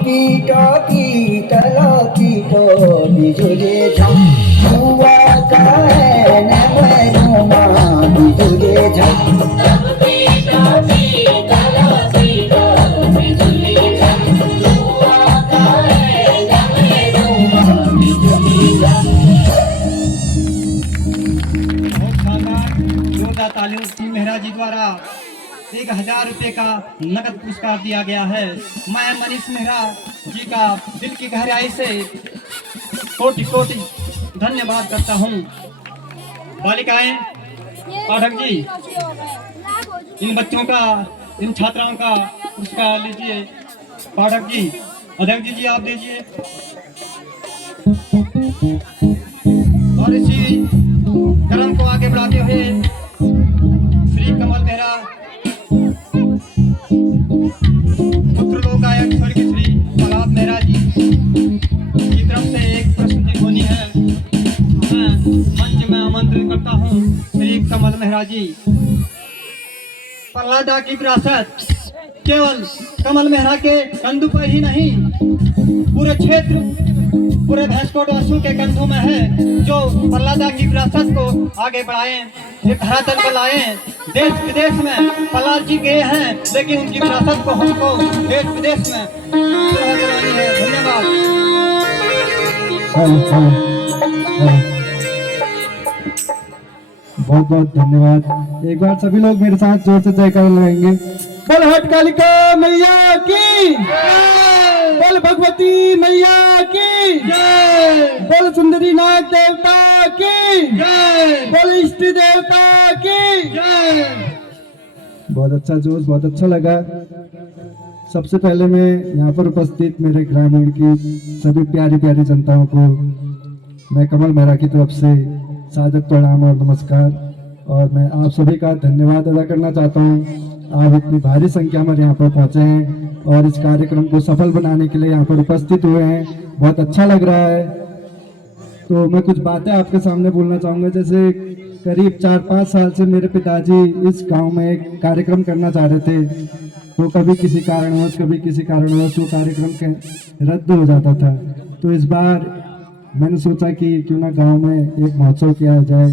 कीट कीटल कीट बिजुले झम हुआ काहे न मनुमा बिजुले झम कीट कीटल कीट बिजुले झम हुआ काहे न मनुमा बिजुले झम। बहुत शानदार जोरदार तालियों की मेहरा जी द्वारा 1000 रुपये का नगद पुरस्कार दिया गया है। मैं मनीष मेहरा जी का दिल की गहराई से कोटि कोटि धन्यवाद करता हूँ। बालिकाएं, पाठक जी, इन बच्चों का, इन छात्राओं का पुरस्कार लीजिए। पाठक जी, अध्यक्ष जी आप दीजिए। और इसी क्रम को आगे बढ़ाते हुए श्री कमल मेहरा पुत्र लोक गायक स्वर्गीय श्री प्रहलाद मेहरा जी की तरफ से एक प्रस्तुति होनी है। मैं मंच में आमंत्रित करता हूँ श्री कमल मेहरा जी। प्रहलादा की विरासत केवल कमल मेहरा के कंधों पर ही नहीं, पूरे क्षेत्र, पूरे भैंसकोटवासियों के कंधों में है, जो प्रहलादा की विरासत को आगे बढ़ाएं, धरातल पर लाएं। देश विदेश में प्रहलाद जी गए हैं, लेकिन उनकी विरासत को हमको देश विदेश में दिलानी है। धन्यवाद। बहुत बहुत धन्यवाद। एक बार सभी लोग मेरे साथ जोर से जयकारा लगाएंगे। बोल हट कालिका मैया की, बोल भगवती मैया की, बोल सुंदरी नाग देवता की, बोल इष्ट देवता की। बहुत अच्छा जोश, बहुत अच्छा लगा। सबसे पहले मैं यहाँ पर उपस्थित मेरे ग्रामीण की सभी प्यारी प्यारी जनताओं को मैं कमल मेहरा की तरफ से सादर प्रणाम और नमस्कार, और मैं आप सभी का धन्यवाद अदा करना चाहता हूँ। आप इतनी भारी संख्या में यहाँ पर पहुँचे हैं और इस कार्यक्रम को सफल बनाने के लिए यहाँ पर उपस्थित हुए हैं। बहुत अच्छा लग रहा है। तो मैं कुछ बातें आपके सामने बोलना चाहूँगा। जैसे करीब 4-5 साल से मेरे पिताजी इस गांव में एक कार्यक्रम करना चाह रहे थे, तो कभी किसी कारणवश वो कार्यक्रम रद्द हो जाता था। तो इस बार मैंने सोचा कि क्यों ना गांव में एक महोत्सव किया जाए।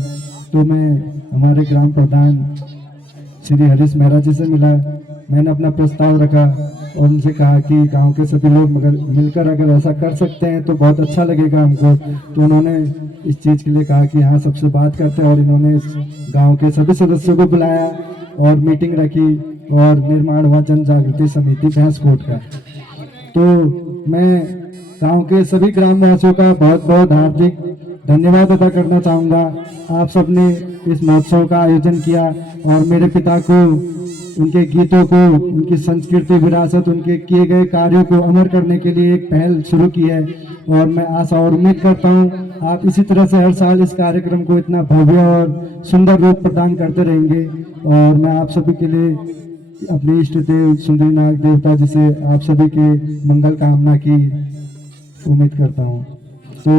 तो मैं हमारे ग्राम प्रधान श्री हरीश मेहरा जी से मिला। मैंने अपना प्रस्ताव रखा और उनसे कहा कि गांव के सभी लोग मगर मिलकर अगर ऐसा कर सकते हैं तो बहुत अच्छा लगेगा हमको। तो उन्होंने इस चीज़ के लिए कहा कि हाँ, सबसे बात करते हैं, और इन्होंने इस गांव के सभी सदस्यों को बुलाया और मीटिंग रखी और निर्माण हुआ जन जागृति समिति भैंसकोट का। तो मैं गांव के सभी ग्रामवासियों का बहुत बहुत हार्दिक धन्यवाद अदा करना चाहूँगा। आप सबने इस महोत्सव का आयोजन किया और मेरे पिता को, उनके गीतों को, उनकी संस्कृति विरासत, उनके किए गए कार्यों को अमर करने के लिए एक पहल शुरू की है। और मैं आशा और उम्मीद करता हूँ आप इसी तरह से हर साल इस कार्यक्रम को इतना भव्य और सुंदर रूप प्रदान करते रहेंगे। और मैं आप सभी के लिए अपने इष्ट देव सुंदरी नाग देवता जी से आप सभी के मंगल कामना की उम्मीद करता हूँ। तो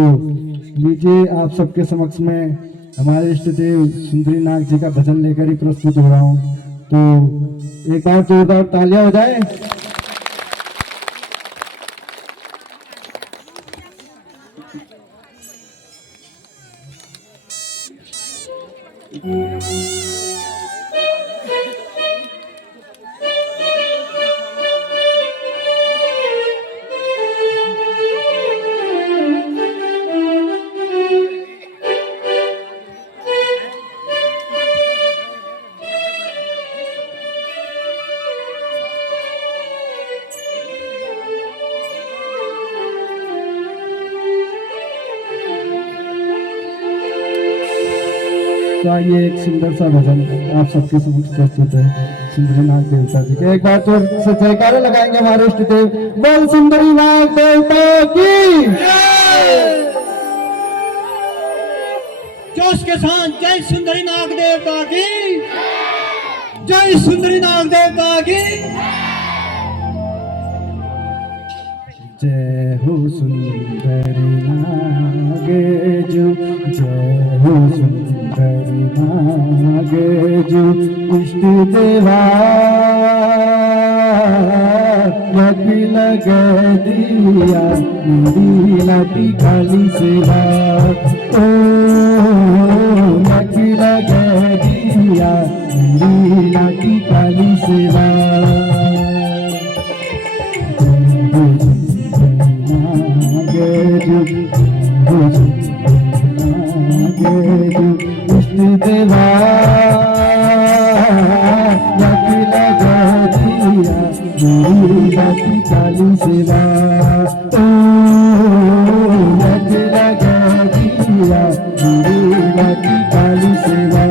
लीजिए, आप सबके समक्ष में हमारे इष्ट देव सुंदरी नाग जी का भजन लेकर ही प्रस्तुत हो रहा हूँ। तो एक बार जोरदार तालियां हो जाए। तो आइए एक सुंदर सा भजन आप सबके समक्ष प्रस्तुत है सुंदरी नाग देवता जी के। एक बार तो जयकारा लगाएंगे हमारे इष्ट देव। बोल सुंदरी नाग देवता की, जोश के साथ जय सुंदरी नाग देवता की, जय सुंदरी नाग देवता की। जय हो सुंदरी नाग जो, जय हो सुंदरी नाग जो इष्ट देवा लगे दिया मेरी लाठी काली सेवा ओ लग लगे दिया मेरी लाठी काली सेवा विष्णु देवा लग लगा दिया मेरी लाठी काली सेवा ओ लग लगा दिया मेरी लाठी काली सेवा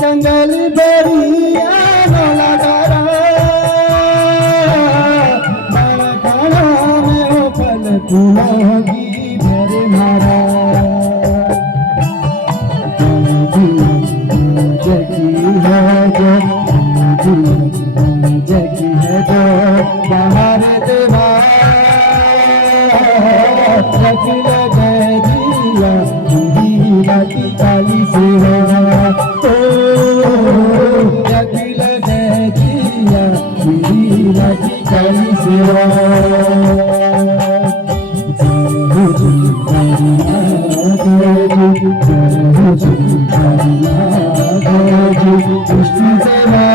जंगल बरिया लगारा खाना में फल फूलोगी भर मारा जगी है जो बाहर देवा लगे दिया मेरी लाठी काली सेवा ओ लगे दिया मेरी लाठी काली सेवा विष्णु सेवा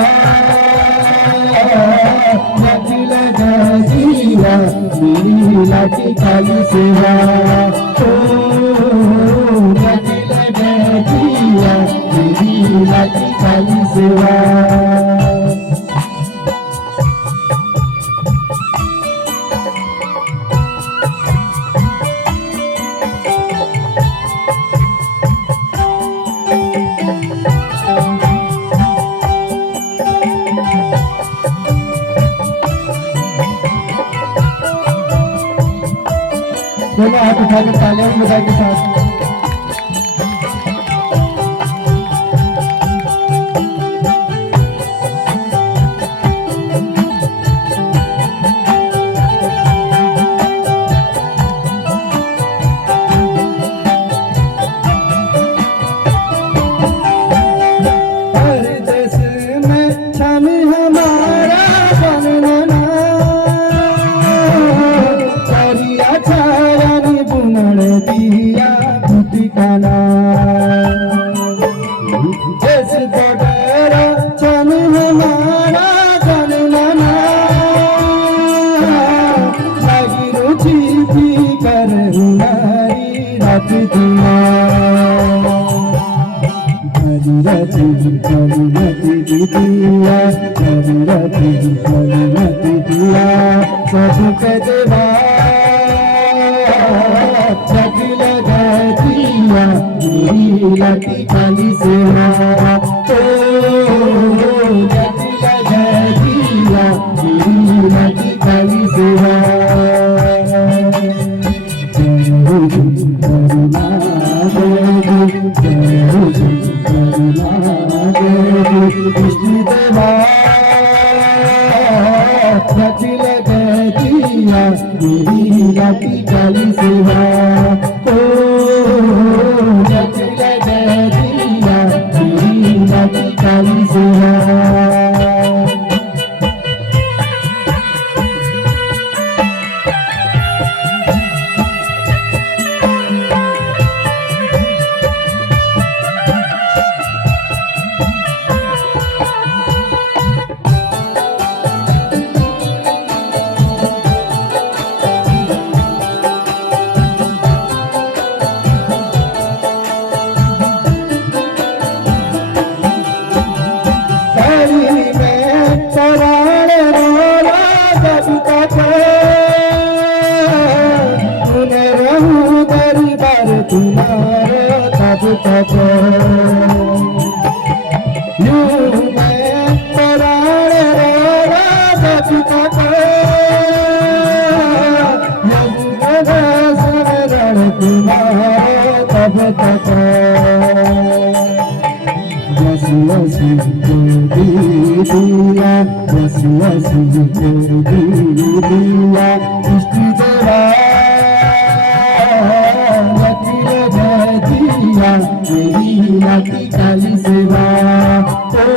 मेरी लाठी काली सेवा ओ लगा दिया मेरी लाठी काली सेवा दोनों हाथ उठाकर तालियां बजा के साथ हर देश में छन हमारा बनना करिया छाया बुनड़ दिया ठिकाना देश बॉर्डर छन हमारा बनना लगी रुचि भी कर हमारी रात दिया दिया सब के देवा लगा दिया मेरी लाठी काली सेवा ओ लगा दिया मेरी लाठी काली सेवा विष्णु देवा लगा दिया मेरी लाठी काली सेवा ओ लगा दिया मेरी लाठी काली सेवा रहूं दरबार तुम्हारा तब तक यूं मैं प्राण रोगा जब तक यमुना शरण तुम्हारा तब तक यस यस को दिया यस यस को दिया इष्ट देवा दिया मेरी नाती काली सेवा ओ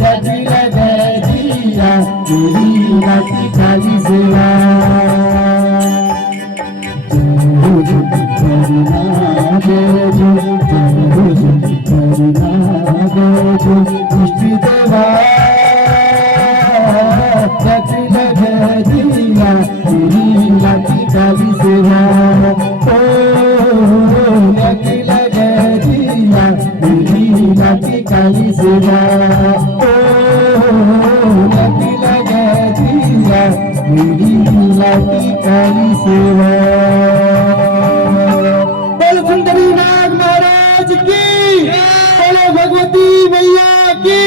जगी लगे दिया मेरी नाती काली सेवा इष्ट देवा जगी लगे दिया मेरी नाती काली सेवा काली सेवा लगी लगे दिया मेरी लगी काली सेवा। बोल सुंदरी नाग महाराज की, बोलो भगवती मैया की।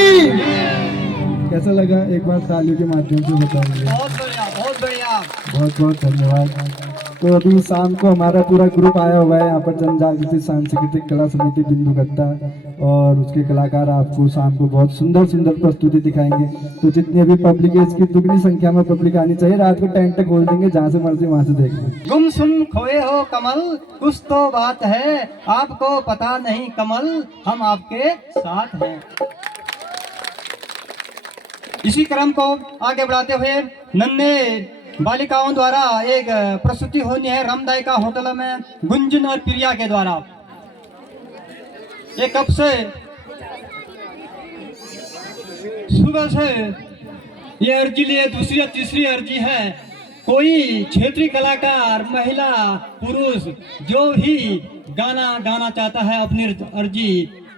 कैसा लगा एक बार तालियों के माध्यम से बताइए। बहुत बढ़िया, बहुत बढ़िया। बहुत बहुत धन्यवाद। तो अभी शाम को हमारा पूरा ग्रुप आया हुआ है यहाँ पर जन जागृति सांस्कृतिक कला समिति बिंदुकट्टा, और उसके कलाकार आपको शाम को बहुत सुंदर सुंदर प्रस्तुति दिखाएंगे। तो जितनी भी पब्लिक है इसकी दुगनी संख्या में पब्लिक आनी चाहिए। रात को टेंट खोल देंगे, जहाँ से मर्जी वहाँ से देख लें। गुमसुम खोए हो कमल, कुछ तो बात है आपको पता नहीं कमल, हम आपके साथ हैं। इसी क्रम को आगे बढ़ाते हुए नन्हे बालिकाओं द्वारा एक प्रस्तुति होनी है रामदाई का होटल में गुंजन और प्रिया के द्वारा। एक कब से सुबह से ये अर्जी लिए, दूसरी या तीसरी अर्जी है। कोई क्षेत्रीय कलाकार, महिला, पुरुष जो भी गाना गाना चाहता है अपनी अर्जी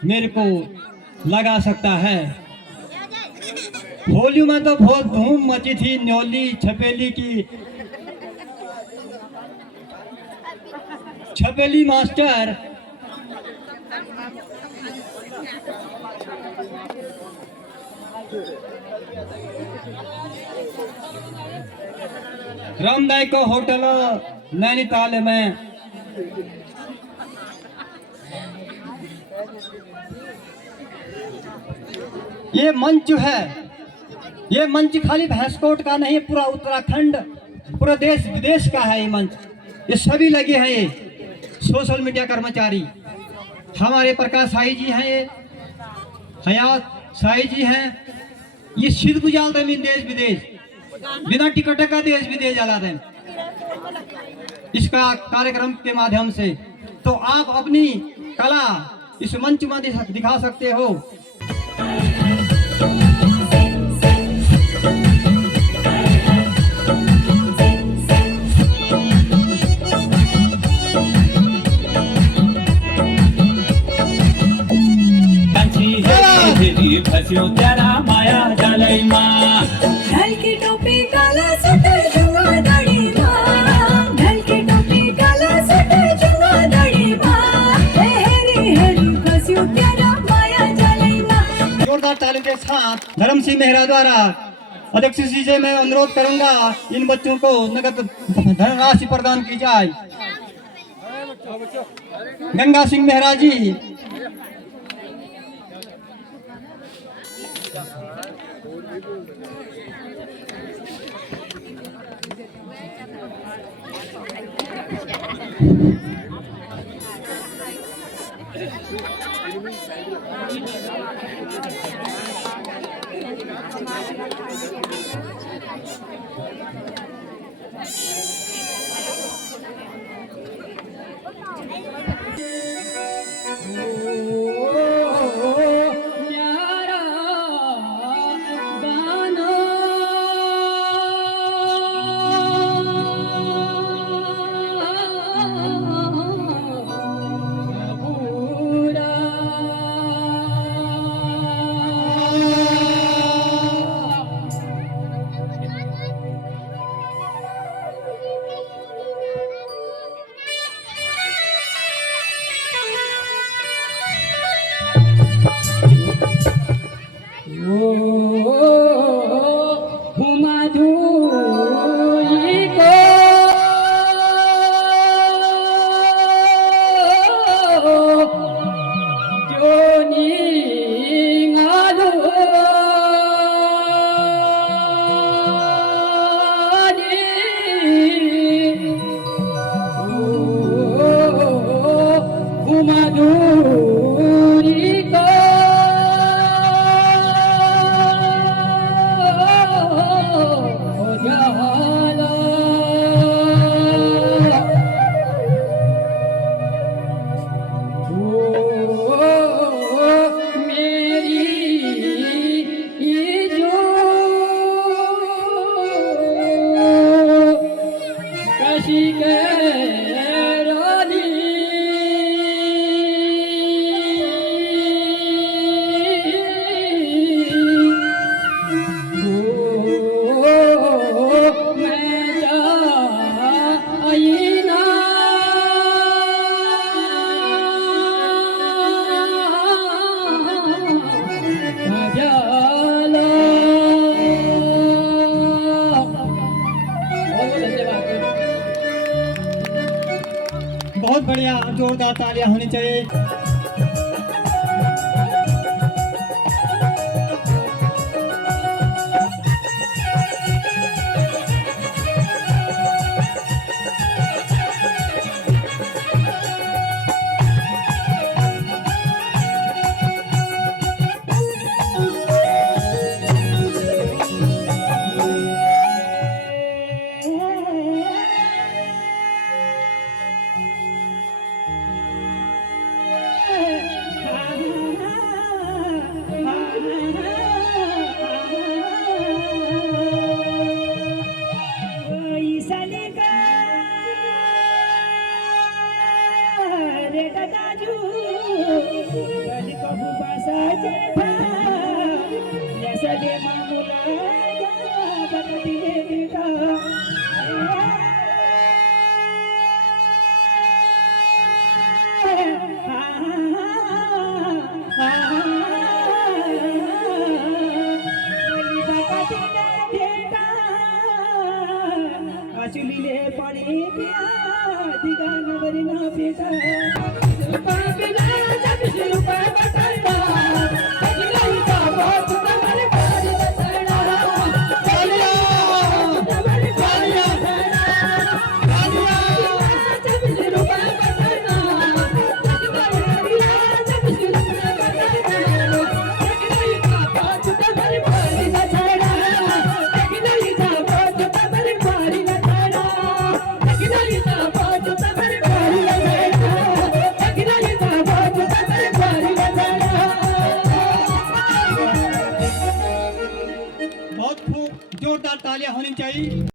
मेरे को लगा सकता है। होली में तो बहुत धूम मची थी न्योली छपेली की। छपेली मास्टर रामदाई को होटल नैनीताल में ये मंच है, ये मंच खाली भैंसकोट का नहीं, पूरा उत्तराखंड, पूरा देश विदेश का है ये मंच। ये सभी लगे हैं, ये सोशल मीडिया कर्मचारी हमारे प्रकाश साई जी हैं, ये हयात साई जी हैं। ये सिद्ध गुजाल दें देश विदेश, बिना टिकट का देश विदेश जला दें इसका कार्यक्रम के माध्यम से। तो आप अपनी कला इस मंच में दिखा सकते हो। भस्यो तेरा माया जलई माँ, ढल की टोपी काला सटर जुआ दड़ी माँ, ढल की टोपी काला सटर जुआ दड़ी माँ, हेरी हेरी भस्यो तेरा माया जलई माँ। जोरदार तालियों के साथ धर्म सिंह मेहरा द्वारा अध्यक्ष जी से मैं अनुरोध करूंगा इन बच्चों को नगद धनराशि प्रदान की जाए। गंगा सिंह मेहरा जी, रानी मैं जाई ना बहुत बढ़िया, जोरदार तालियां होनी चाहिए। चुलीले पड़े पिया दिगाना वरना बेटा बहुत खूब, जोरदार तालियां होनी चाहिए।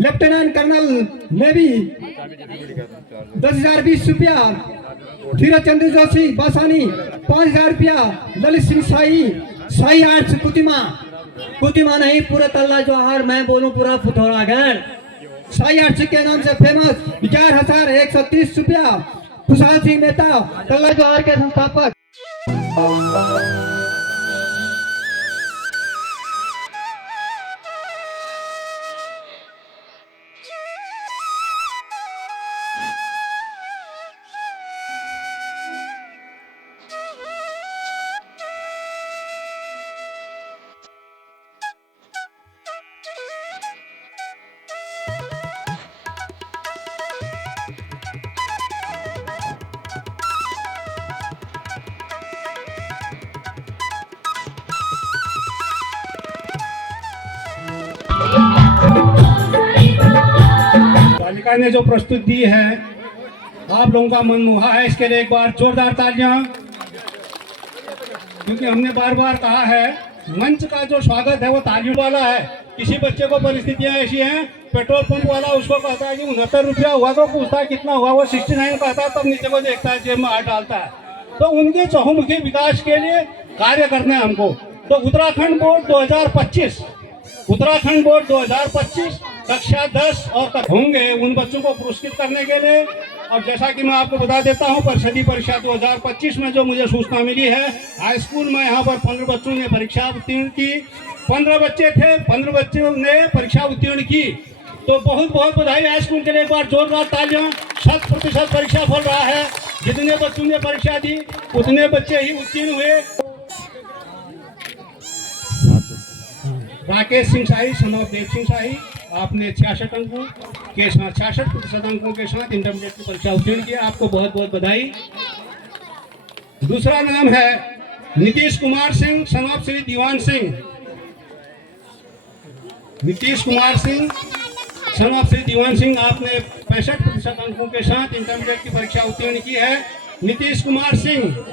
लेफ्टिनेंट कर्नल नेवी 10,020 रुपया, धीरज चंद्र जोशी बासानी 5,000 रुपया, ललित सिंह शाही आर्ट्स कुतिमा नहीं पूरा तल्ला जवाहर, मैं बोलूं पूरा पिथौरागढ़। शाही आर्ट्स के नाम से फेमस 11,130 रुपया, खुशहाल सिंह मेहता तल्ला जवाहर के संस्थापक। बालिका ने जो प्रस्तुति दी है आप लोगों का मन मोहा है, इसके लिए एक बार जोरदार तालियां। क्योंकि हमने बार बार कहा है मंच का जो स्वागत है वो तालियों वाला है। किसी बच्चे को परिस्थितियां ऐसी हैं, पेट्रोल पंप वाला उसको कहता है कि 69 रुपया हुआ तो पूछता है कितना हुआ, वो 69 कहता है, तब नीचे को देखता है, जेब में हाथ डालता है। तो उनके चहुमुखी विकास के लिए कार्य करना है हमको। तो उत्तराखंड बोर्ड 2025 कक्षा 10 और तक होंगे उन बच्चों को पुरस्कृत करने के लिए। और जैसा कि मैं आपको बता देता हूं, परिषदीय परीक्षा 2025 में जो मुझे सूचना मिली है, हाई स्कूल में यहाँ पर 15 बच्चों ने परीक्षा उत्तीर्ण की। 15 बच्चे थे, 15 बच्चों ने परीक्षा उत्तीर्ण की। तो बहुत बहुत बधाई हाई स्कूल के लिए, एक बार जोरदार तालियां। 100% परीक्षा फल रहा है। जितने बच्चों ने परीक्षा दी उतने बच्चे ही उत्तीर्ण हुए। राकेश सिंह शाही, सन ऑफ देव सिंह शाही, आपने 66 अंकों के साथ 66% अंकों के साथ इंटरमीडिएट की परीक्षा उत्तीर्ण किया। आपको बहुत बहुत बधाई। दूसरा नाम है Nitish Kumar Singh, son of Shri Diwan Singh. Nitish Kumar Singh, son of Shri Diwan Singh, आपने 65% अंकों के साथ इंटरमीडिएट की परीक्षा उत्तीर्ण की है। नीतीश कुमार सिंह।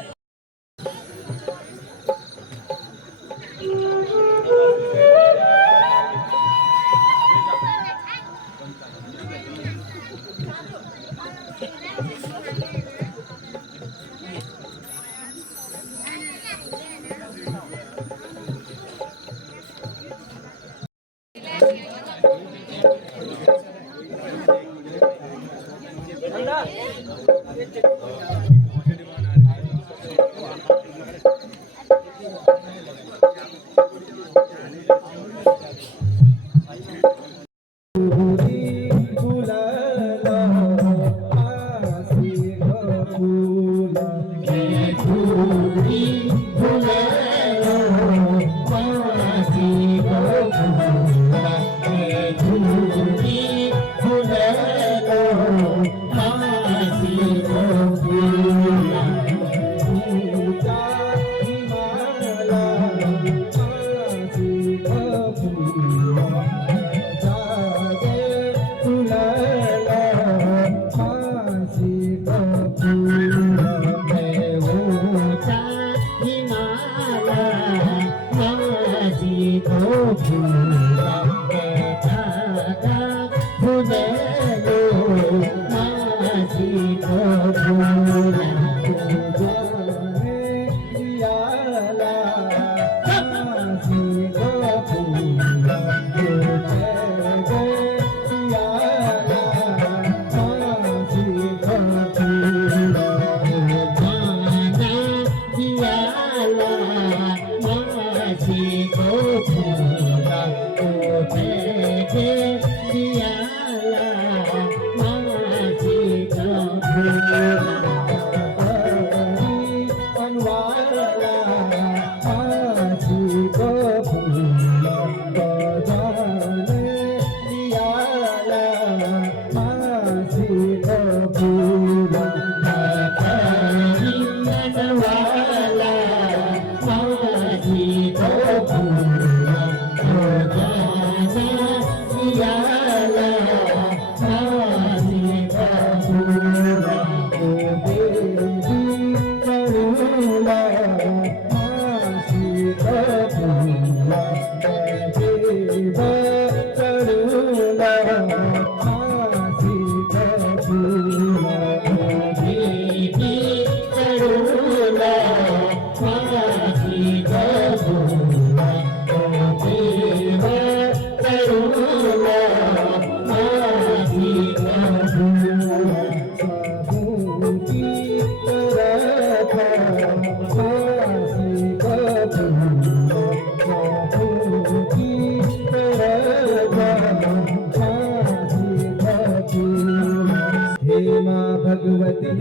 भगवती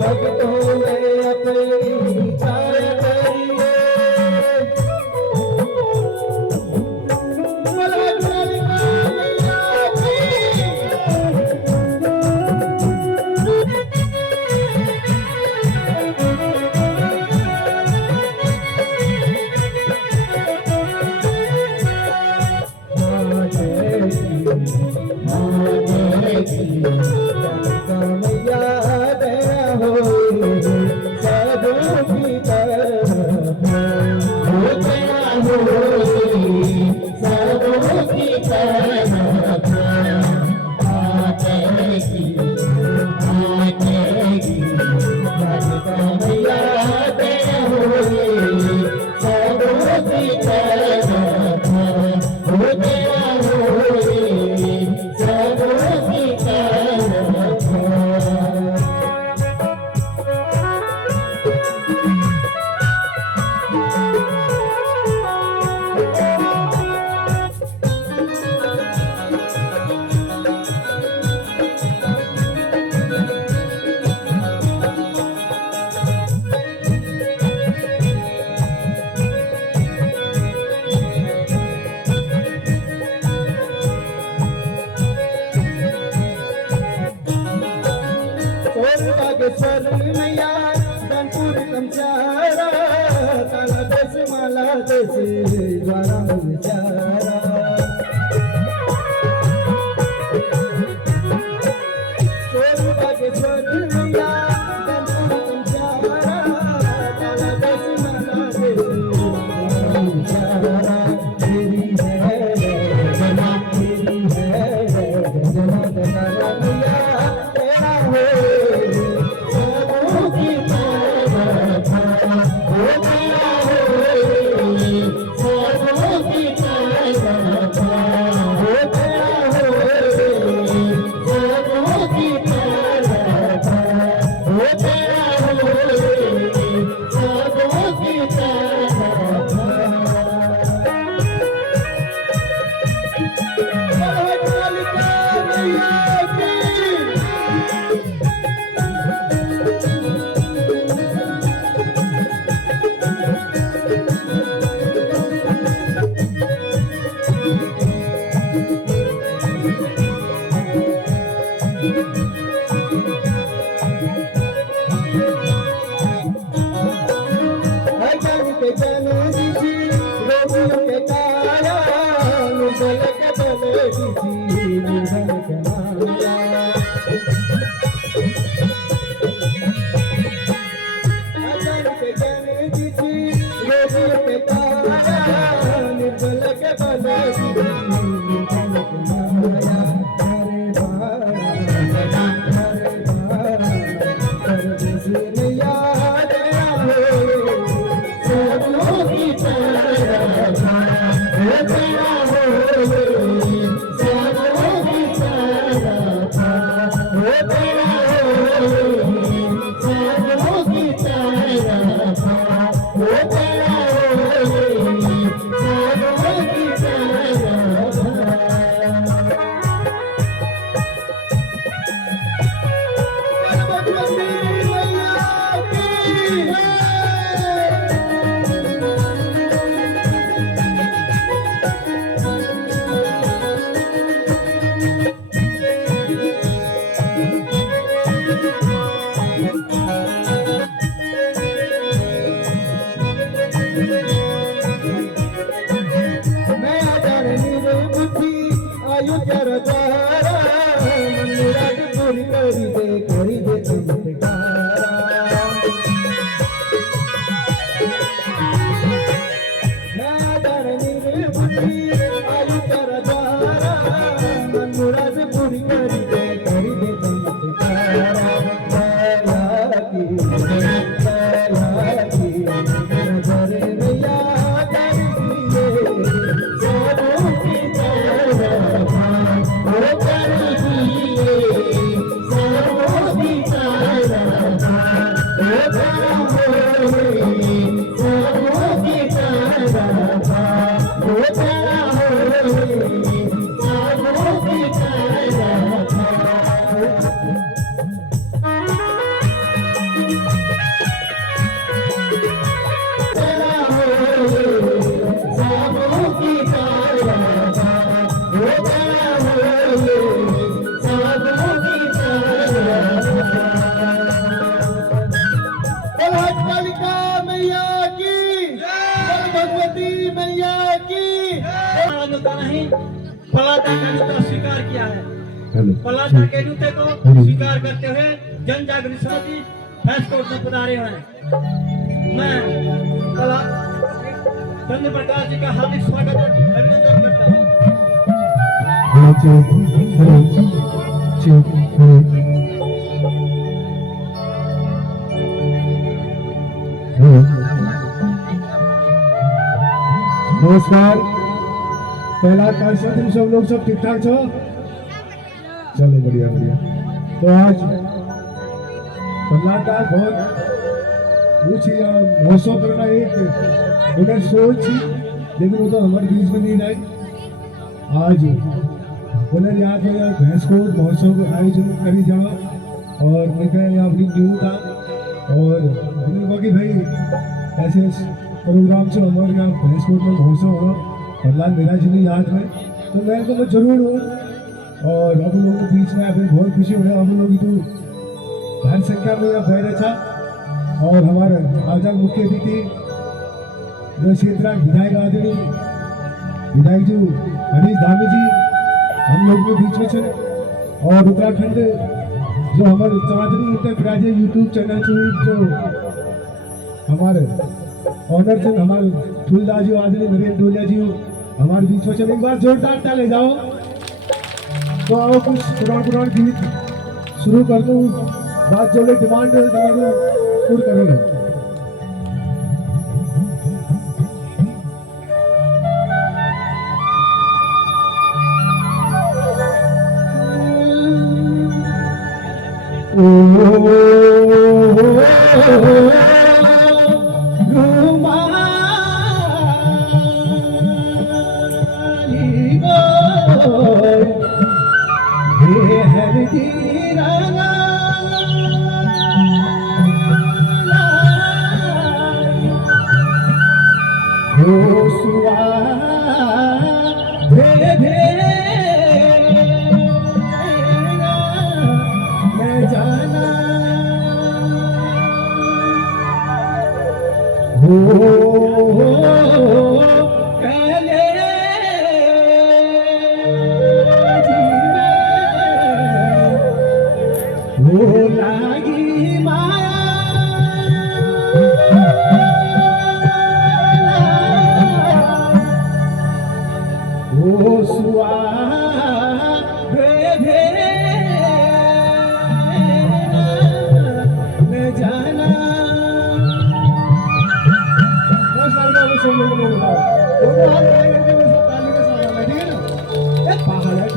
भक्तों में अपनी चाय करिए। पलाटा का नृत्य स्वीकार किया है। पलाटा के नृत्य को स्वीकार करते हुए जन जागृति समिति फैसकोट में पधारे हैं। मैं चंद्र प्रकाश जी का हार्दिक स्वागत और अभिनंदन करता हूँ। नमस्कार। पहला कैसा तुम सब लोग सब ठीक ठाक छो? चलो बढ़िया बढ़िया। तो आज पल्लाटा बहुत कुछ महोत्सव करना एक उन्हें सोच थी, लेकिन वो तो हमारे बीच में नहीं आई। आज उन्हें याद है भैंस को महोत्सव का आयोजन करी जाओ और मैं यहाँ अपनी न्यू था और बाकी भाई ऐसे प्रोग्राम से हमारे यहाँ भैंसकोट में महोत्सव हुआ प्रहलाद मेहरा जी की याद में, तो मैं तो जरूर हूँ। और अब लोगों के बीच में अभी बहुत खुशी हो रही है। अब लोग तो भारी संख्या में यहाँ बैठ अच्छा और हमारे आजाद मुख्य अतिथि जो क्षेत्र विधायक आदरणीय विधायक जी हरीश धामी जी हम लोग के बीच में चले और उत्तराखंड जो हमारे चौधरी इंटरप्राइज यूट्यूब चैनल जो हमारे ऑनर से हमारे फूलदास जी आदरणीय नरेंद्र डोलिया जी हमारे बीच में चले। एक बार जोरदार ताली जाओ। तो आओ कुछ पुराण गीत शुरू कर दो। बात जो लोग डिमांड पूर्ण करोगे।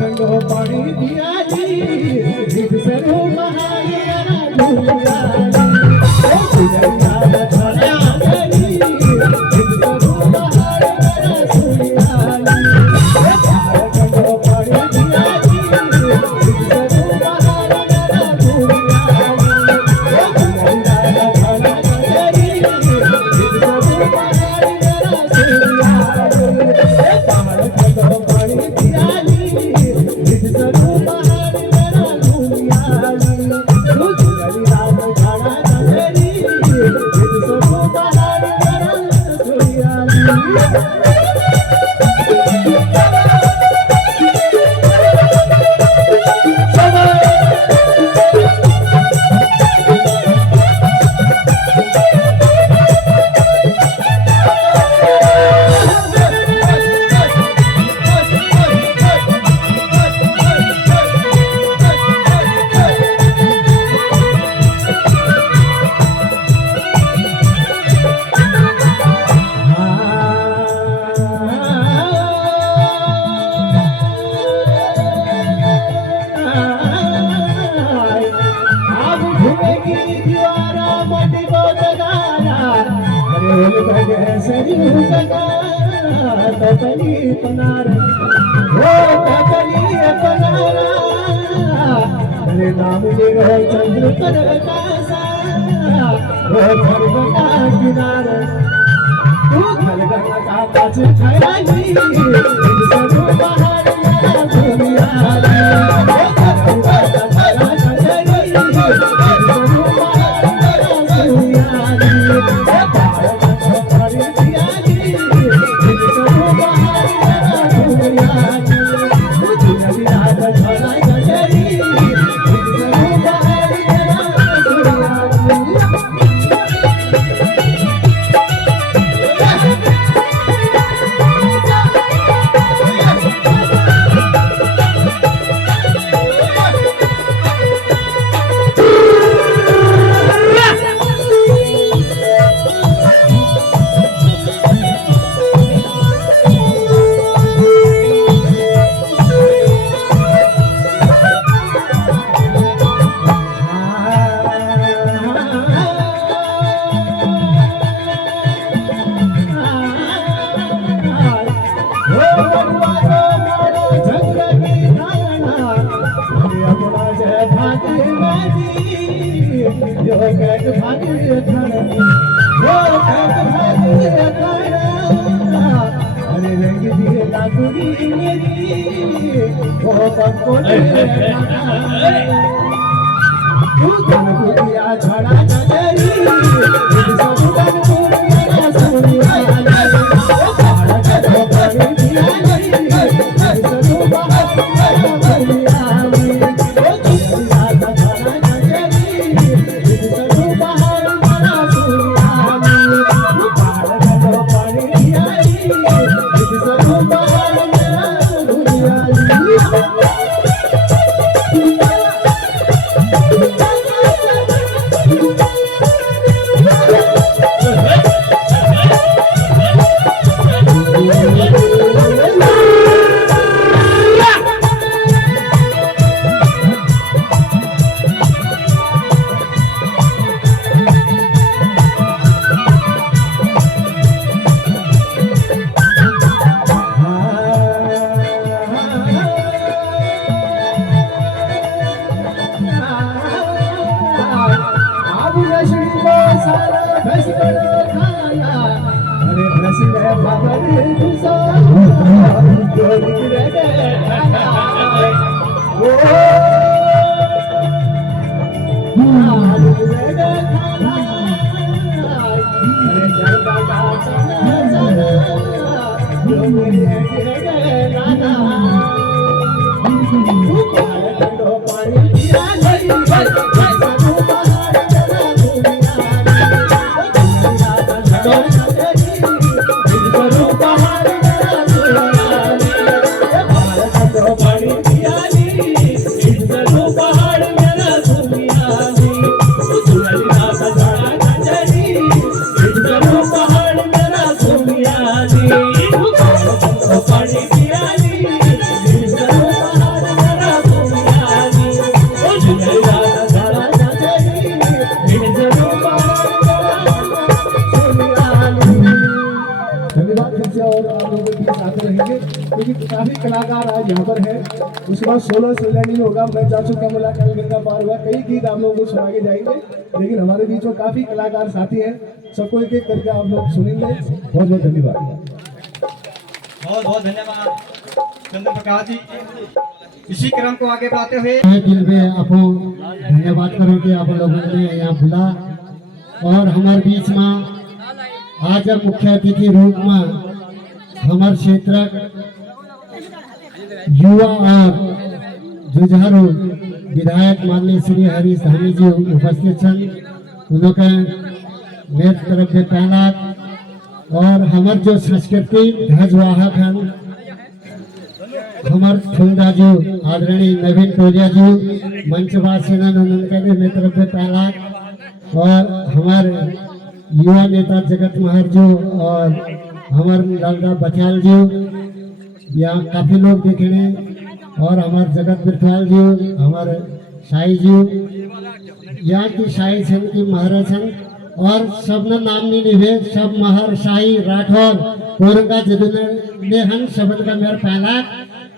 ठंडो पानी दिया जी सरो महारिया दुनिया चंद्र पर किनारे तू खलगना का पाछ छाया जी सरो बाहर पहाड़ मेरा प्रोग्राम यहाँ पर है। उसके बाद 16 सैलानी होगा, मैं जा चुका मुलाकात गंगा पार हुआ, कई गीत आप लोगों को सुना के जाएंगे। लेकिन हमारे बीच में काफी कलाकार साथी हैं, सबको एक एक करके आप लोग सुनेंगे। बहुत बहुत धन्यवाद। बहुत बहुत धन्यवाद चंद्र प्रकाश जी। इसी क्रम को आगे बढ़ाते हुए दिल में आपको धन्यवाद करो कि आप लोगों ने यहाँ बुला और हमारे बीच में आज मुख्य अतिथि रूप में हमारे क्षेत्र युवा और जुझारू विधायक माननीय श्री हरीश धामी जी उपस्थित छन। उनका मेरे तरफ से पहला और हमारे जो संस्कृति ध्वजवाहक हैं हमारे ठुंदाजू आदरणीय नवीन टोलिया जी मंचवासी उनका भी मेरे तरफ से पहला और हमारे युवा नेता जगत महर जी और हमारे लालदा बचाल जी यहाँ काफी लोग देखने और हमारे जगत बिरथवाल जी हमारे शाही जी यहाँ की शाही छन की महाराज छन और सबने नाम नहीं निभे सब महर शाही राठौर कोरंगा जितने हन शब्द का मेरा पहला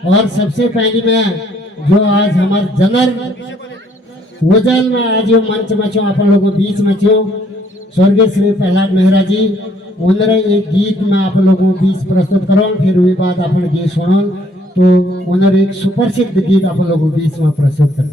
और सबसे पहली मैं जो आज हमारे जनर वजल में आज यो मंच में छो आप लोगों बीच में छो स्वर्गीय श्री प्रहलाद मेहरा जी उन्हें एक गीत में आप लोगों बीच प्रस्तुत करो फिर वे बाद अपन गीत सुनो तो उन्हें एक सुप्रसिद्ध गीत आप लोगों बीच में प्रस्तुत कर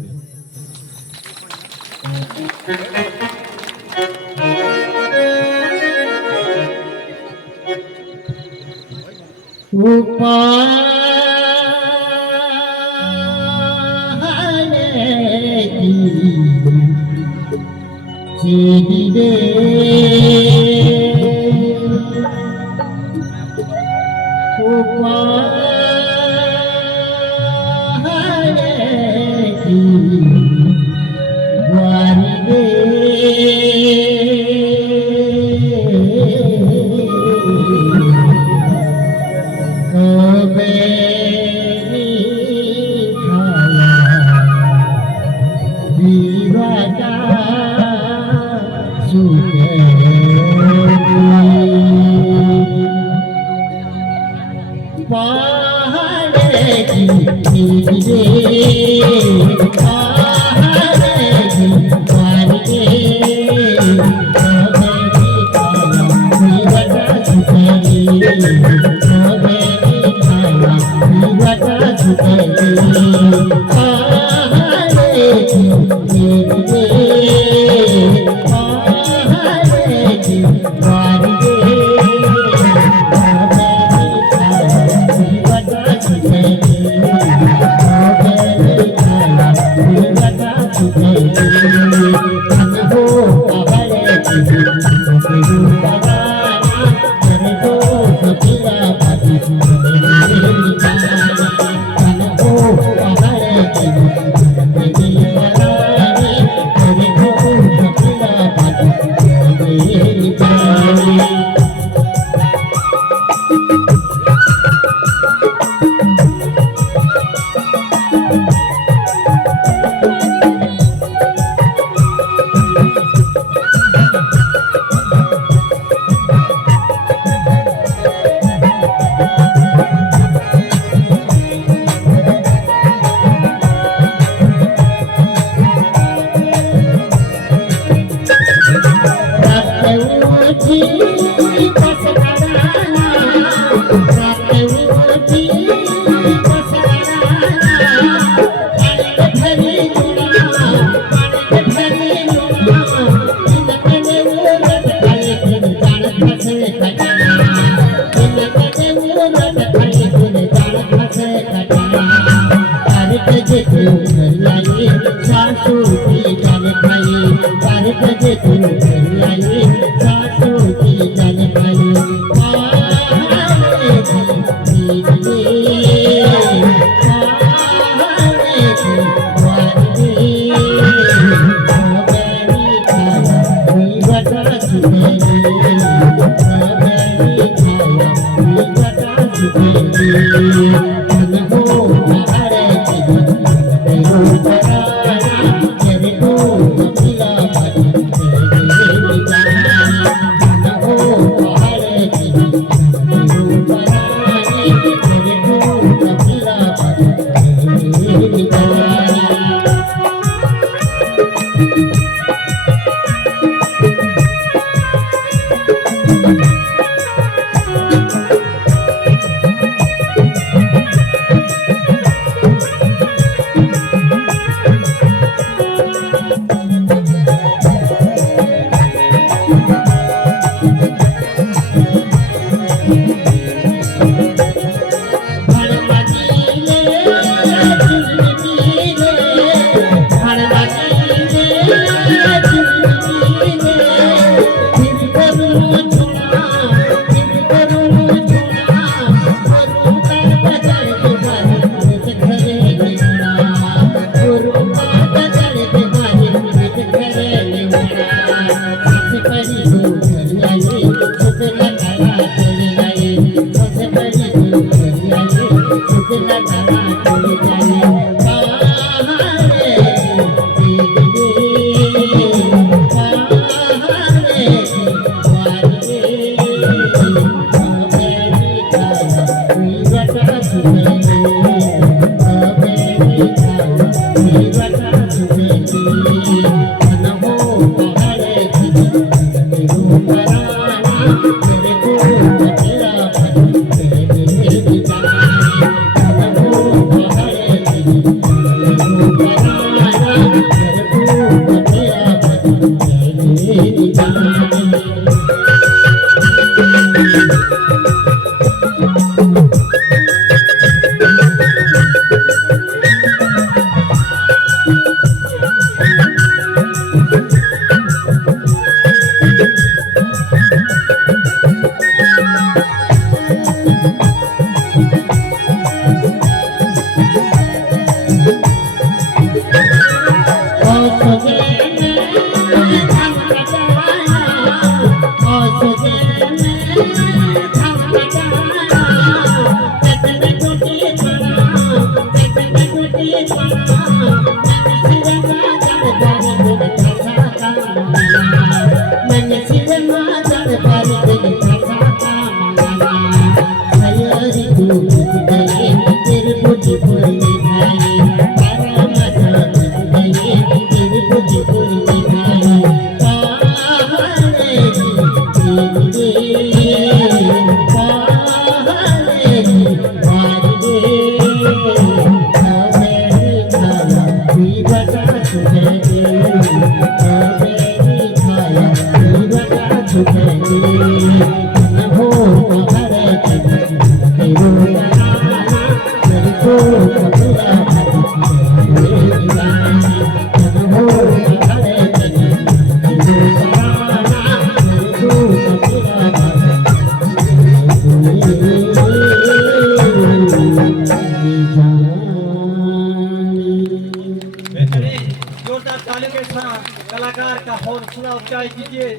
बेहतरीन जोरदार तालियों के साथ कलाकार का हौसला ऊंचाई कीजिए।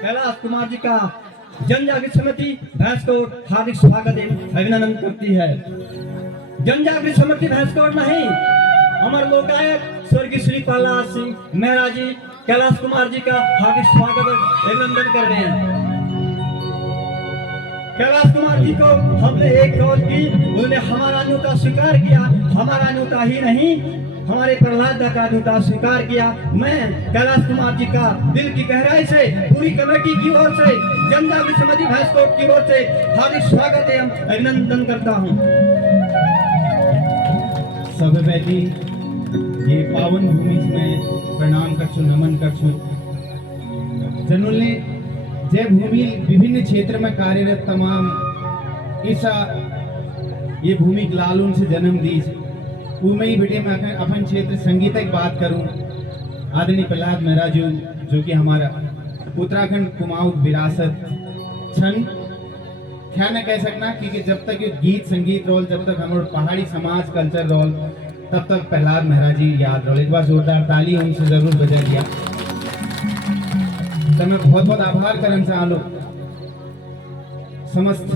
कैलाश कुमार जी का जनजागृति समिति भैंसकोट हार्दिक स्वागत एवं अभिनंदन करती है। जनजागृति समिति भैंसकोट नहीं, अमर लोकायक स्वर्गीय श्री प्रहलाद सिंह मेहरा जी कैलाश कुमार जी का हार्दिक स्वागत और अभिनंदन कर रहे हैं। कैलाश कुमार जी को हमने एक कॉल की, उन्होंने हमारा न्योता स्वीकार किया। हमारा न्योता ही नहीं, हमारे प्रहलाद दा का न्योता स्वीकार किया। मैं कैलाश कुमार जी का दिल की गहराई से पूरी कमेटी की ओर से जनजागृति समिति भैंसकोट की ओर से हार्दिक स्वागत एवं अभिनंदन करता हूँ। सब बैठी ये पावन भूमि में प्रणाम करछु, नमन करछु। जनों जय भूमि विभिन्न क्षेत्र में कार्यरत तमाम ईसा ये भूमि लालून से जन्म दी ही बेटे में अपन क्षेत्र संगीत की बात करूं। आदरणीय प्रहलाद मेहरा जी जो कि हमारा उत्तराखंड कुमाऊं विरासत छन क्या न कह सकना, क्योंकि जब तक ये गीत संगीत रोल, जब तक हमारे पहाड़ी समाज कल्चर रोल, तब तक प्रहलाद मेहरा जी याद रोल। एक बार जोरदार ताली उनसे जरूर बजा दिया। तो मैं बहुत बहुत आभार करना चाहूँ समस्त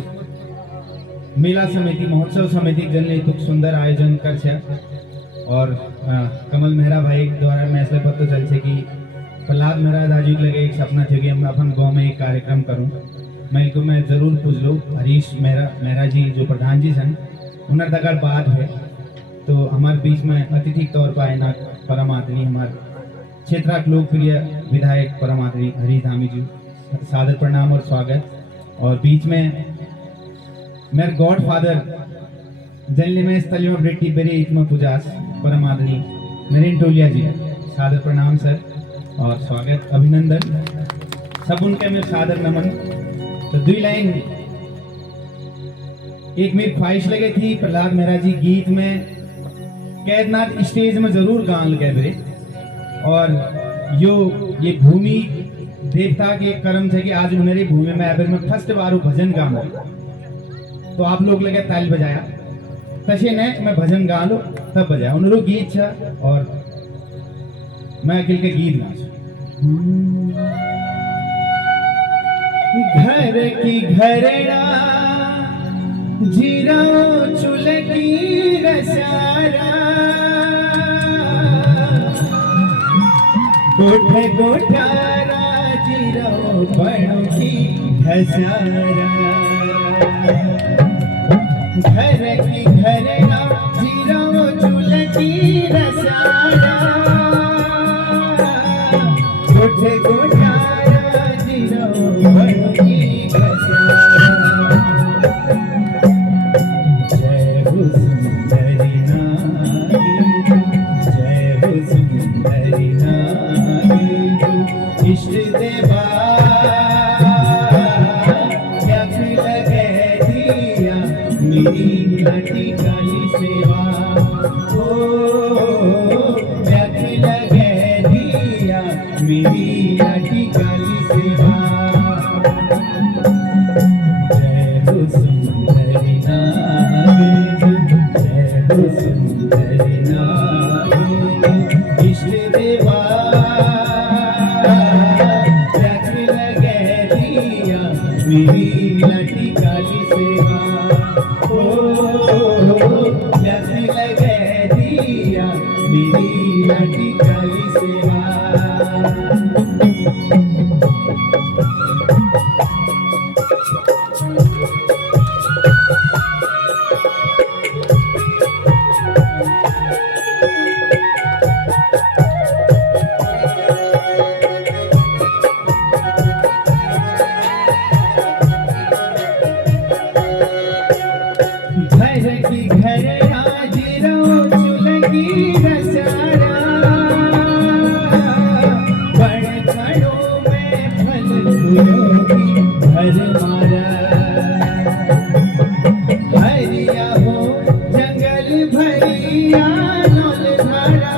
मेला समिति महोत्सव समिति जन तुक सुंदर आयोजन कर छे। और कमल मेहरा भाई द्वारा मैं ऐसे पता चल छे कि प्रहलाद मेहरा दाजू के लगे एक सपना थे कि हम अपन गांव में एक कार्यक्रम करूं। मैं जरूर पूछ लो हरीश मेहरा जी जो प्रधान जी सन उन्हें तक बात है तो हमारे बीच में अतिथि तौर पर आए ना परम आदरणीय हमारे क्षेत्र के लोकप्रिय विधायक परम आदरणीय हरीश धामी जी, सादर प्रणाम और स्वागत। और बीच में मेरे गॉड फादर जनली में स्थलियों बेटी बेरी इतम पूजास परम आदरणीय नरेन टोलिया जी, सादर प्रणाम सर और स्वागत अभिनंदन सब उनके में सादर नमन। तो दुई लाइन एक मेरी ख्वाहिश लगे थी प्रहलाद मेहरा जी गीत में कैदनाथ स्टेज में जरूर गान लगे मेरे। और ये भूमि देवता के कर्म थे कि आज मेरी भूमि में अगर मैं फर्स्ट बार भजन गाऊं तो आप लोग लगे ताली बजाया तसे ने मैं भजन गा लो तब बजाया उन गीत छा और मैं अकेले के गीत गा। घर की घरना जीरा चुल की रसारा गोठे गोठारा जीरा बड़ों की घसारा घर की घरना जीरा चुल की रसारा गोठे गोठारा जीरा बड़ों की घसारा। जय हो सुंदरी नारी, जय हो सुंदरी नारी, इष्ट देवा यख लगे दिया मेरी लटी काली सेवा। ओ यख लगे दिया मेरी लटी काली सेवा। जय हो सुंदरी नारी, जय हो सुंदरी नारी, इष्ट देवा मेरी लाठी काली सेवा हो प्यासी लगे दिया मेरी लाठी काली सेवा घर की घर आज रो चुलगी रसारा बड़ खड़ों में फल फूलों की भर मारा हरिया हो जंगल भरिया नौल धारा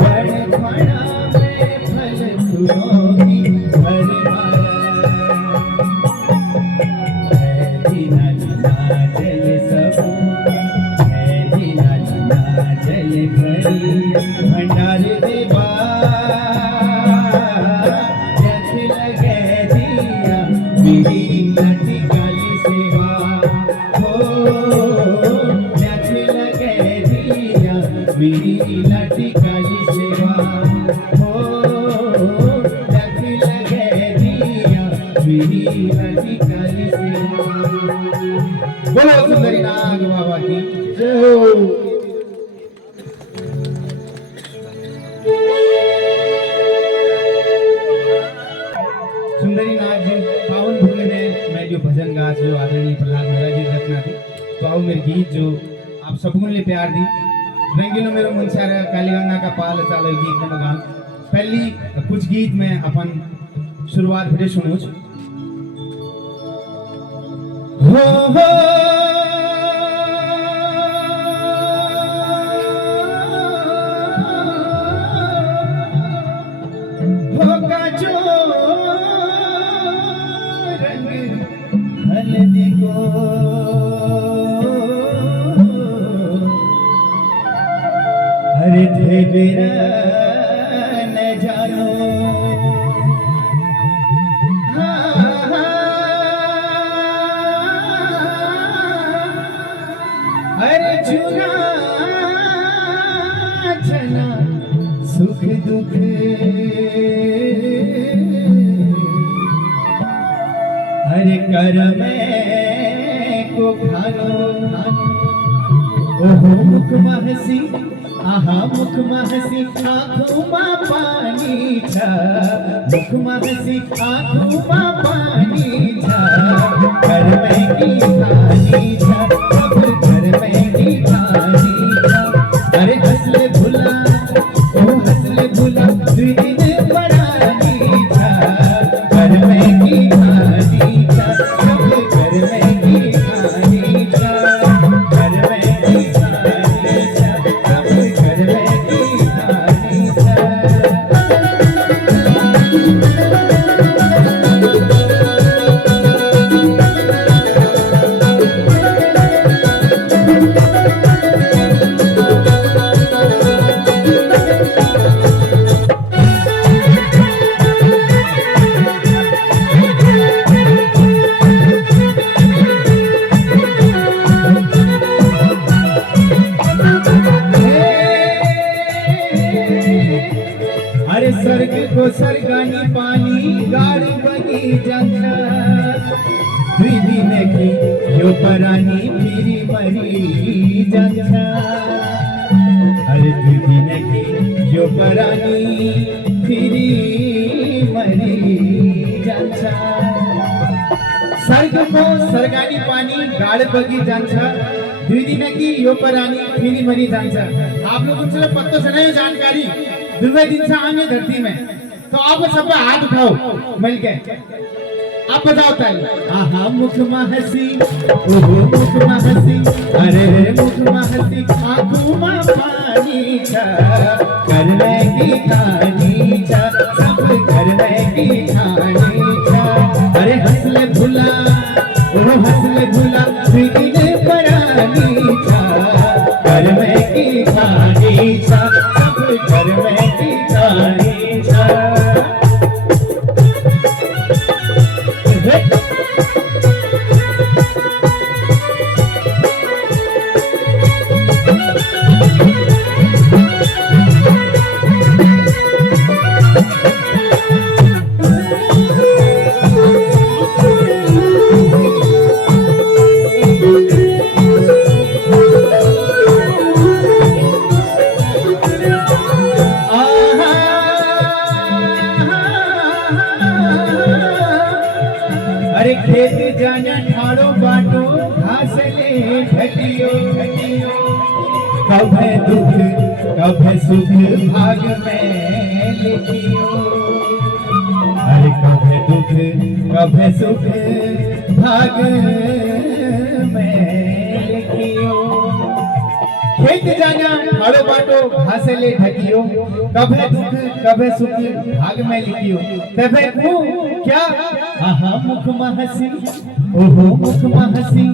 बड़ खड़ा में फल फूलों की भर मारा जीना जीना जल सबू है जीना जीना जल भरी भंडार देवा जस लगे दिया मेरी लाठी काली सेवा हो जस लगे दिया मेरी लाठी काली सेवा हो जस लगे दिया मेरी लाठी काली सेवा बोलो सुंदरी नाग बाबा की जय हो सुंदरी नाग जी पावन भूमि में मैं जो भजन गा जो आदरणीय प्रहलाद मेहरा जी रचना थी तो आओ मेरे गीत जो आप सबको ने प्यार दी रंगीनो मेरो मुंसारा कालीगंगा का पाल चालो गीत में गान पहली कुछ गीत में अपन शुरुआत फिर सुनो हो जो रंग हल्दी को हरे थे बेरा न जानो अरे चुना चना सुख दुख हरे कर में को खानो ओहो मुख महसी आहा मुख महसी आँखों में पानी था मुख महसी आँखों में पानी था घर में की खानी था सब घर में की खानी था अरे हंसले भुला ओ हंसले भुला दिन परानी था घर में की खानी था सब घर में की खानी था घर में की खानी था सब घर में की खानी था अरे स्वर्ग को सरगानी पानी गाड़ी बगी जंगा दीदी ने की यो परानी फिरी मरी जंगा अरे दीदी ने की यो परानी फिरी मरी जंगा स्वर्ग को सरगानी पानी गाड़ बगी जंगा दीदी ने की यो परानी फिरी मरी जंगा आप लोगों को पत्तों से नहीं जानकारी दुर्गा दिन से आएंगे धरती में तो आप सब हाथ उठाओ मिलके आप बताओ ताली आहा मुख महसी ओहो मुख महसी अरे रे मुख महसी आंखों में पानी था करने की कहानी था सब करने की कहानी था अरे हंसले भुला ओहो हंसले भुला दीदी परानी था करने की कहानी था सब करने की कहानी था खेत जाना ठाड़ो बाटो घास ले ढकियो कभे दुख कभे सुख भाग में लिखियो अरे कभे दुख कभे सुख भाग में लिखियो खेत जाना ठाड़ो बाटो घास ले ढकियो कभे दुख कभे सुख भाग में लिखियो तबे को क्या आहा मुख महसी ओहो मुख महसी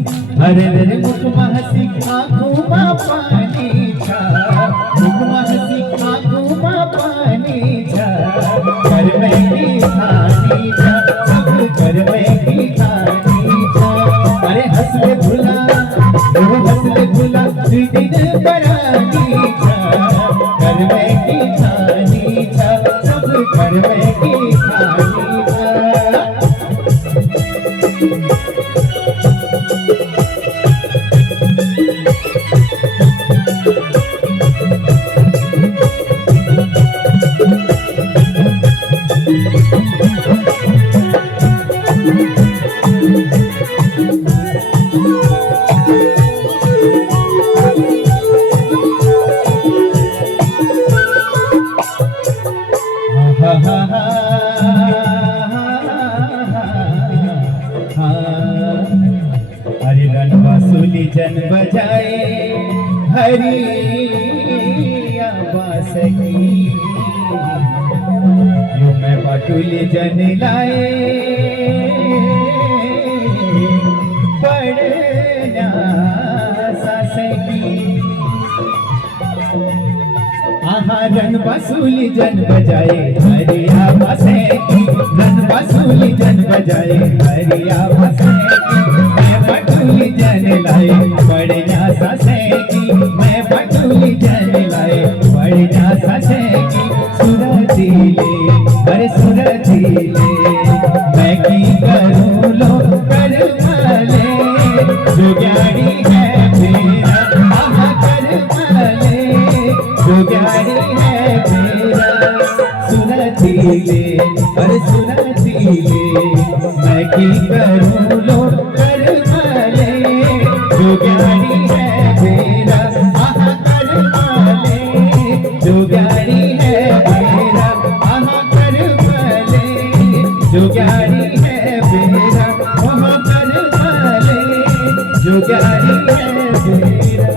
अरे रे मुख महसी आंखों में पानी छा मुख महसी आंखों में पानी छा कर में की खानी छा सब कर में की खानी छा अरे हंसले भुला ओ हंसले भुला दिन बरानी छा कर में की खानी छा सब कर में की खानी छा हरि रणवा सुली जन बजाए हरि बांसुरी यो मैं बाटुली जन लाए पढ़ना सासकी आहा रन बांसुली जन बजाए हरिया बांसुरी रन बांसुली जन बजाए हरिया बांसुरी मैं बाटुली जन लाए बढ़िया सासेगी मैं बाटुली जन लाए बढ़िया सासेगी सुरतीले अरे सुरतीले मैं की करूं लो कर भले जो ज्ञानी है मेरा आहा कर भले जो ज्ञानी है मेरा सुरतीले अरे सुरतीले मैं की करूं लो कर भले जो ज्ञानी है मेरा आहा कर भले जो ज्ञानी है मेरा आहा कर भले जो ज्ञानी है मेरा आहा कर भले जो ज्ञानी है मेरा।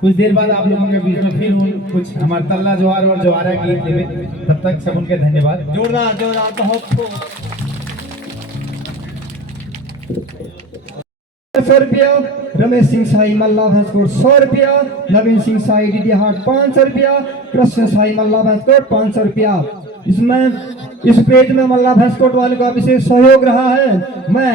कुछ देर बाद आप लोगों के बीच में फिर कुछ हमारे तल्ला जोहार और जोहारा गीत देवे तब तक सब उनके धन्यवाद। जोरदार जोरदार बहुत 100 रुपया रमेश सिंह साई मल्ला भैंसकोट 100 रुपया नवीन सिंह साई डीडीहाट 500 रुपया कृष्ण साई मल्ला भैंसकोट 500 रुपया। इसमें इस पेज में मल्ला भैंसकोट वाले का विशेष सहयोग रहा है। मैं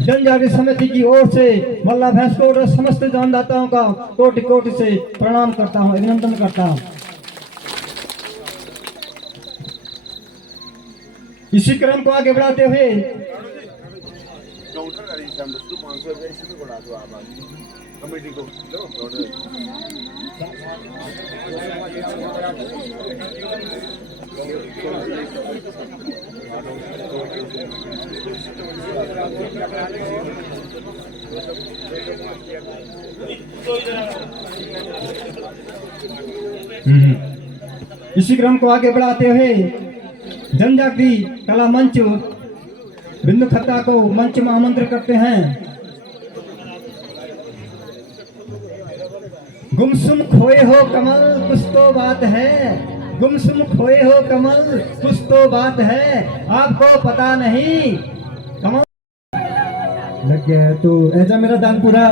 जनजाति समिति की ओर से मल्ला भैंसकोट और समस्त जानदाताओं का कोटि कोटि से प्रणाम करता हूँ, अभिनंदन करता हूँ। इसी क्रम को आगे बढ़ाते हुए इसी क्रम को आगे बढ़ाते हुए जनजाति कला मंच बिंदु खत्ता को मंच में आमंत्रित करते हैं। गुमसुम खोए हो कमल कुछ तो बात है, गुमसुम खोए हो कमल कुछ तो बात है, आपको पता नहीं कमल लग गया है। तो ऐसा मेरा दान पूरा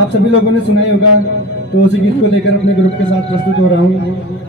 आप सभी लोगों ने सुना ही होगा, तो उसी गीत को लेकर अपने ग्रुप के साथ प्रस्तुत हो रहा हूँ।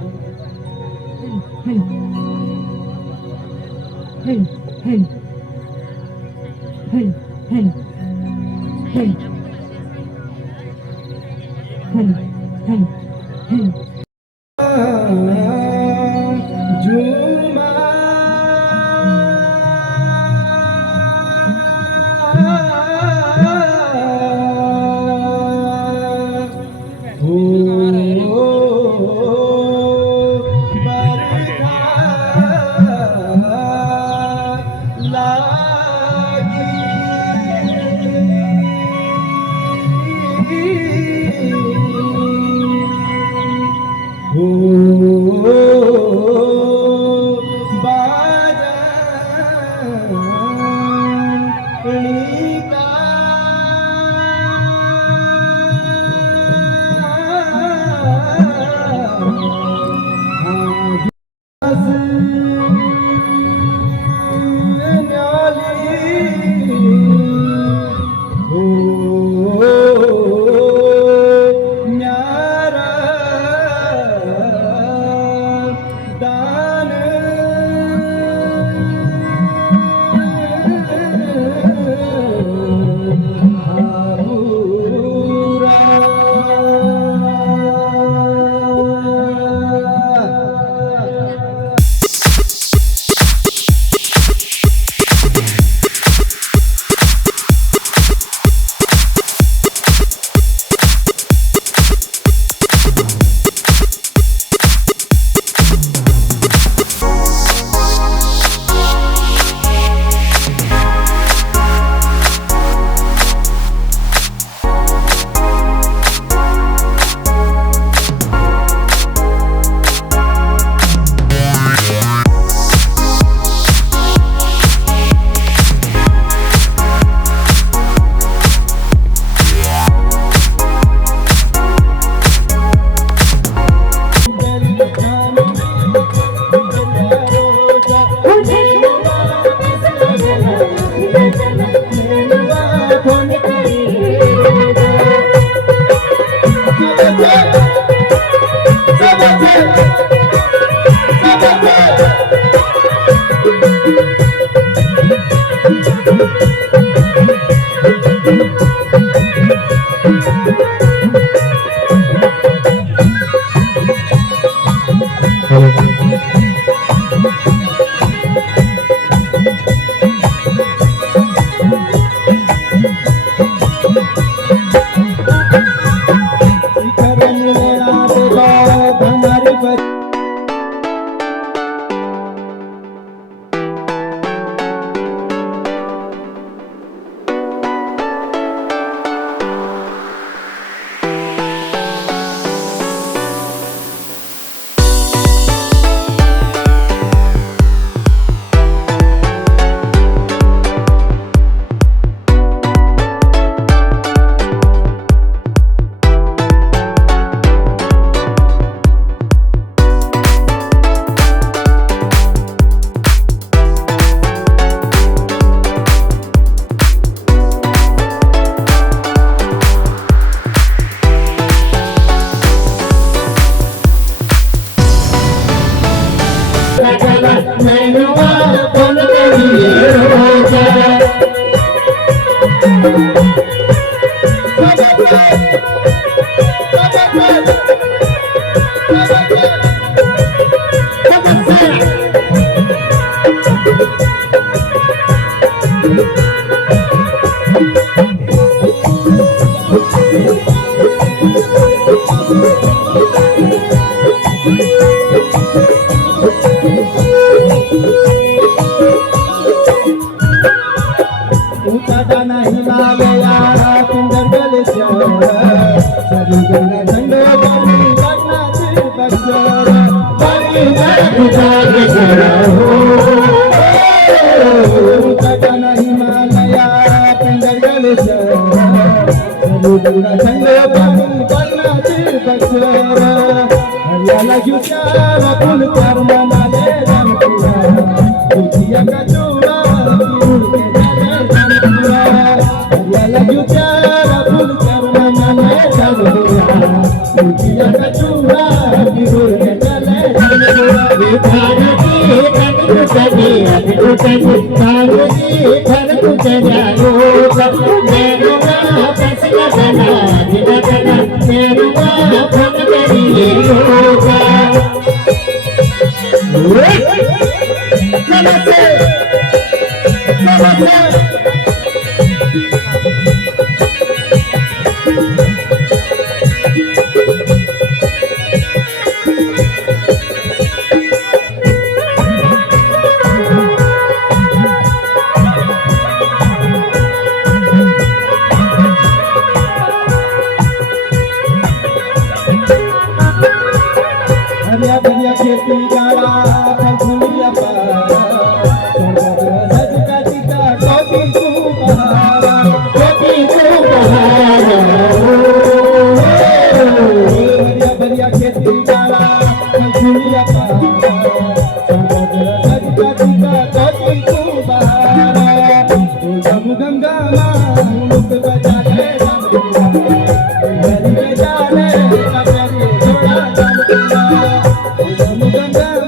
खेती गाड़ा फल फूलिया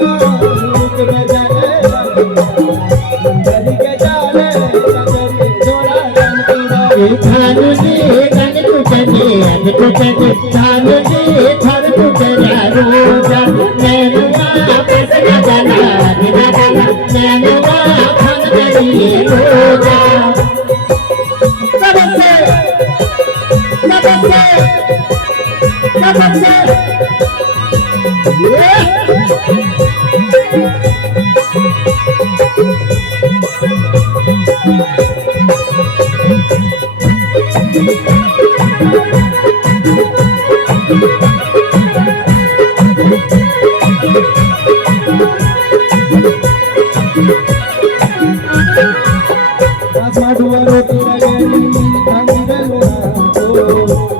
रूप में जाने नंदरी के जाने नंदरी जोड़ा रंगीला थानु जी गन तुझे अज तुझे थानु जी थर तुझे रोजा नैनुआ बस गगना गगना नैनुआ खन गई रोजा सबसे सबसे सबसे आसमा डुआ रोटी लगेली अंगरे लोना को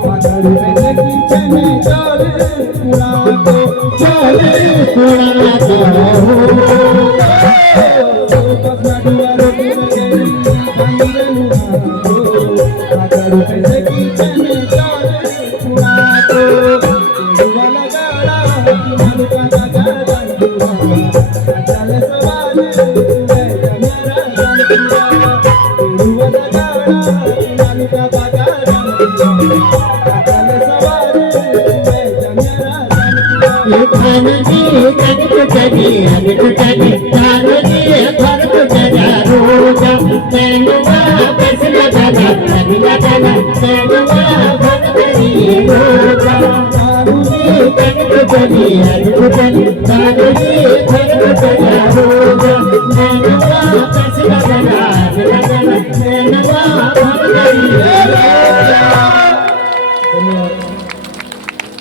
पागल में की चने चल कुड़ा को चल कुड़ा को आसमा डुआ रोटी लगेली अंगरे लोना को पागल में की चने चल कुड़ा को डुआ लगाड़ा किनारे का गाड़ा चल सवाल मेरा मेरा थानु जी गन तुझे अज तुझे थानु जी थर तुझे रोजा नैनुआ बस गगना गगना नैनुआ खन गई रोजा थानु जी गन तुझे अज तुझे थानु जी थर तुझे रोजा नैनुआ बस गगना गगना नैनुआ खन गई